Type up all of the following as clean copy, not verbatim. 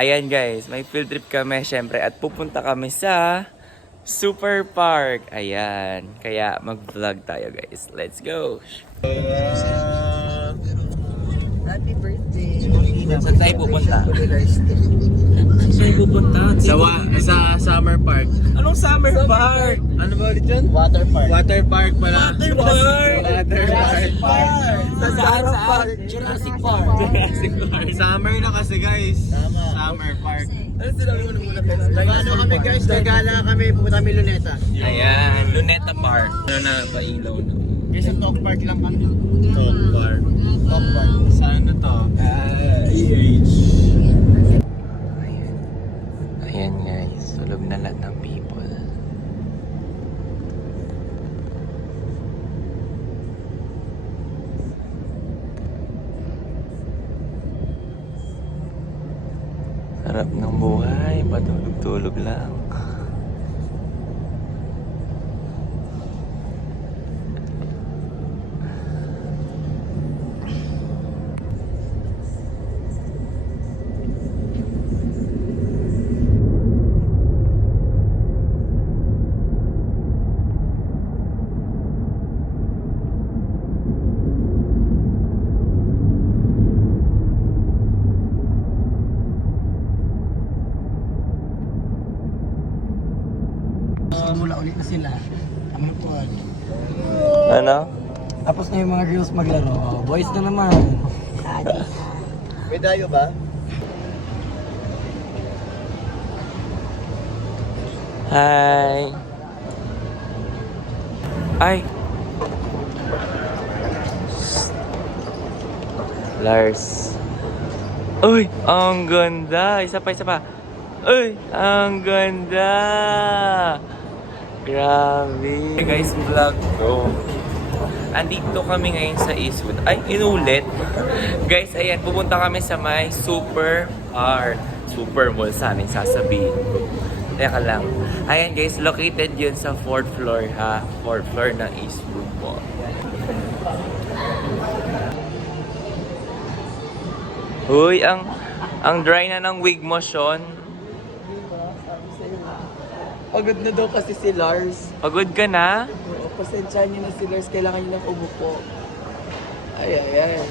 Ayan guys, may field trip kami syempre at pupunta kami sa Super Park. Ayan, kaya mag-vlog tayo guys. Let's go! Happy birthday. Saan tayo pupunta? Saan pupunta? Sa Summer Park. Anong Summer Park? Ano ba ulit yun? Water park. Water Park pala. Water Park! Jurassic Park. Saan? Jurassic Park. Jurassic Park. Summer na kasi guys. Tama. Summer Park. Ano sila muna Nagano kami guys, nagala kami, pupunta kami Luneta. Ayan, Luneta Park. Ano na, pailaw na. Guys, yung Talk Park lang kami. Talk Park. Talk Park. Saan na to? EH. Ayan guys, tulog na lahat ng people. Sarap ng buhay, patulog-tulog lang. Mula ulit na sila. Ang lupuan. Ano? Tapos na yung mga girls maglaro. Oh, boys na naman. May dayo ba? Hi! Ay! Lars. Uy! Ang ganda! Isa pa, isa pa. Uy! Ang ganda! Grabe! Hey guys, vlog ko. Andito kami ngayon sa Eastwood. Ay, inulit. Guys, ayan, pupunta kami sa may Super Park. Super Mall sa amin, sasabihin ko. Teka lang. Ayan guys, located yun sa 4th floor ha. 4th floor ng Eastwood Mall. Uy, ang dry na ng wig mo, Sean. Pagod na daw kasi si Lars. Pagod ka na? Oo, pasensya niyo na si Lars. Kailangan niyo ng umupo. Ay, ay, ay.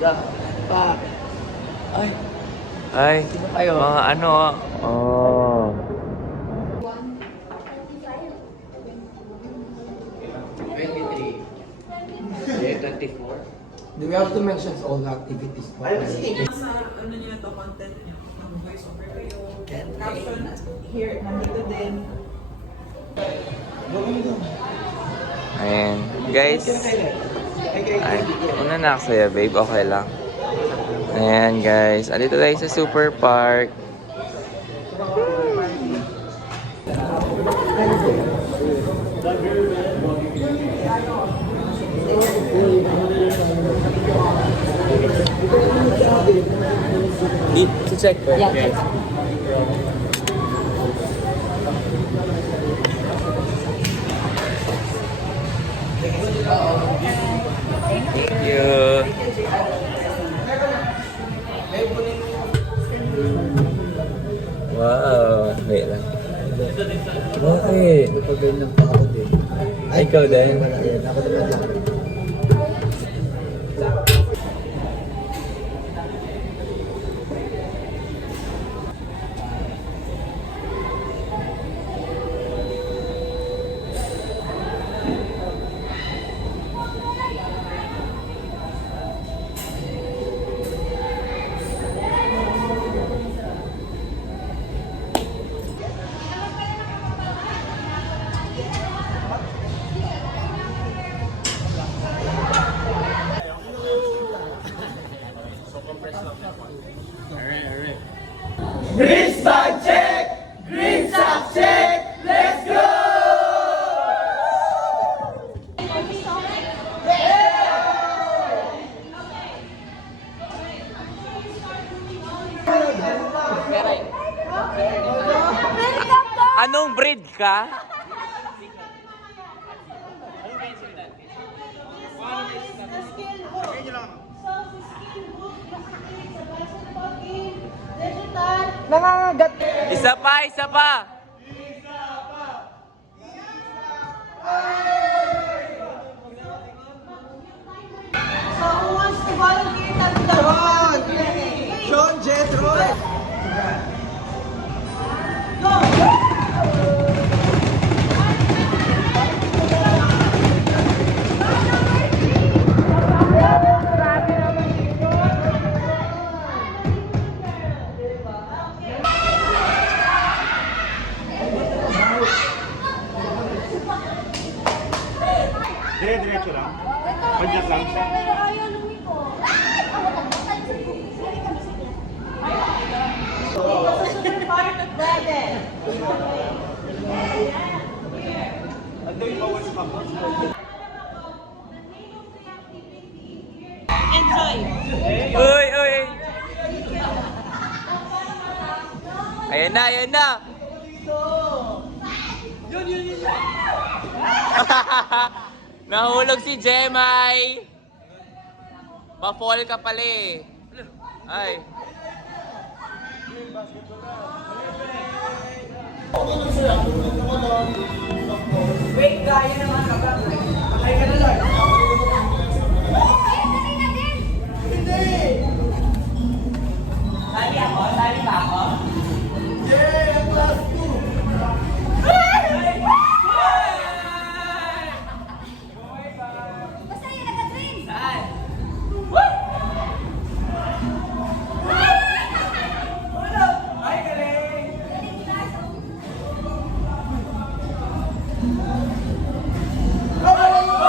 Sa pa. Ay, Ay, sino kayo? mga ano. Oh. Do we have to mention all the activities? Sa ano niyo to, content niyo, mag-voice over kayo, caption, here, nandito din. Ayan. Guys. Ay, una na ako sa'yo, babe. Okay lang. Ayan, guys. Andito tayo sa Super Park. Check ko. Yeah. Thank you. Wow. Wait lang. Bakit? Pagod ng pagod eh. Ikaw din? Ako naman lang. Green sack check! Green sack check! Let's go! Anong breed ka? Nangangagat. Isa pa, isa pa! So who wants to volunteer na to the John Jetro. Dire-diretso lang. Padyak lang. Pero ayaw lumiko. Super Park Garden. Enjoy. Uy, uy! Ayan na, ayan na! Nahulog si Jemay! Pa-fall ka pala eh. Ay. Wait, gaya naman ka ba? Patay ka na lang. Hindi! Sali ako? Sali pa ako? Yeah, class 2! Basta yun, nag-train. Ay, galing!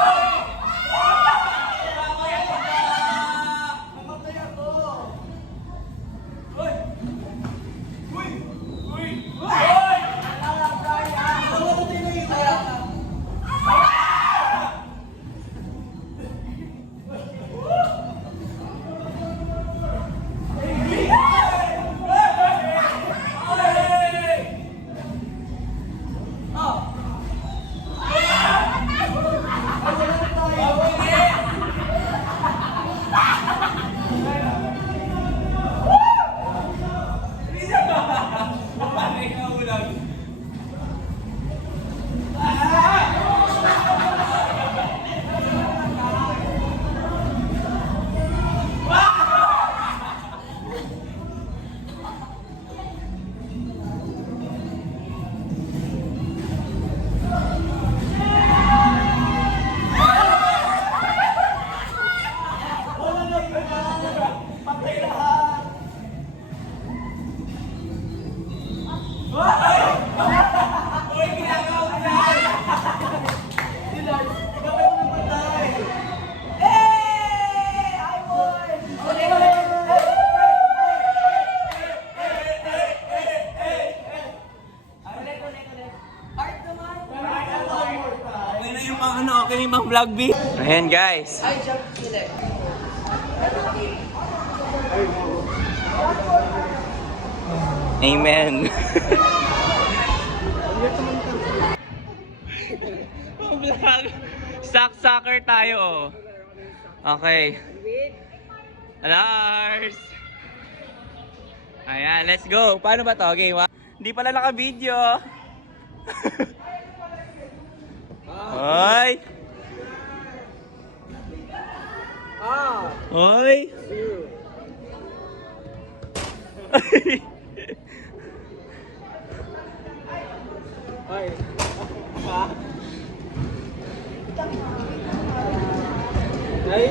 Okay na yung mga vlog B. Ayan guys. Ay, jump select. Amen. Vlog. Soccer tayo oh. Okay. Lars. Ayan, let's go. Paano ba to? Game 1? Hindi pala naka-video. Hoy! Hoy! Dali.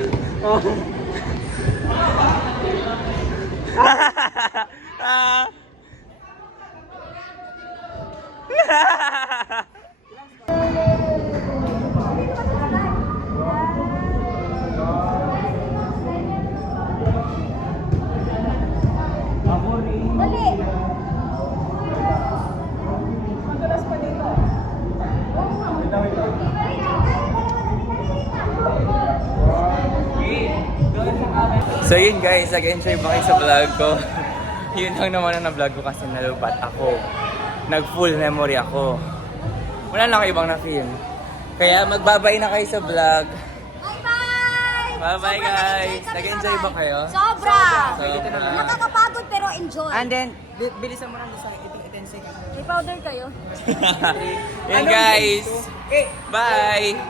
So yun guys, nag-enjoy ba kayo sa vlog ko? Yun lang naman ang na-vlog ko kasi nalubat ako. Nag-full memory ako. Wala lang ibang na-film. Kaya magbabay na kayo sa vlog. Bye-bye! Bye-bye guys! Nag-enjoy ba kayo? Sobra! Sobra. Nakakapagod pero enjoy. And then, bilisan mo lang sa 10 seconds. May powder kayo? Yan guys! Bye!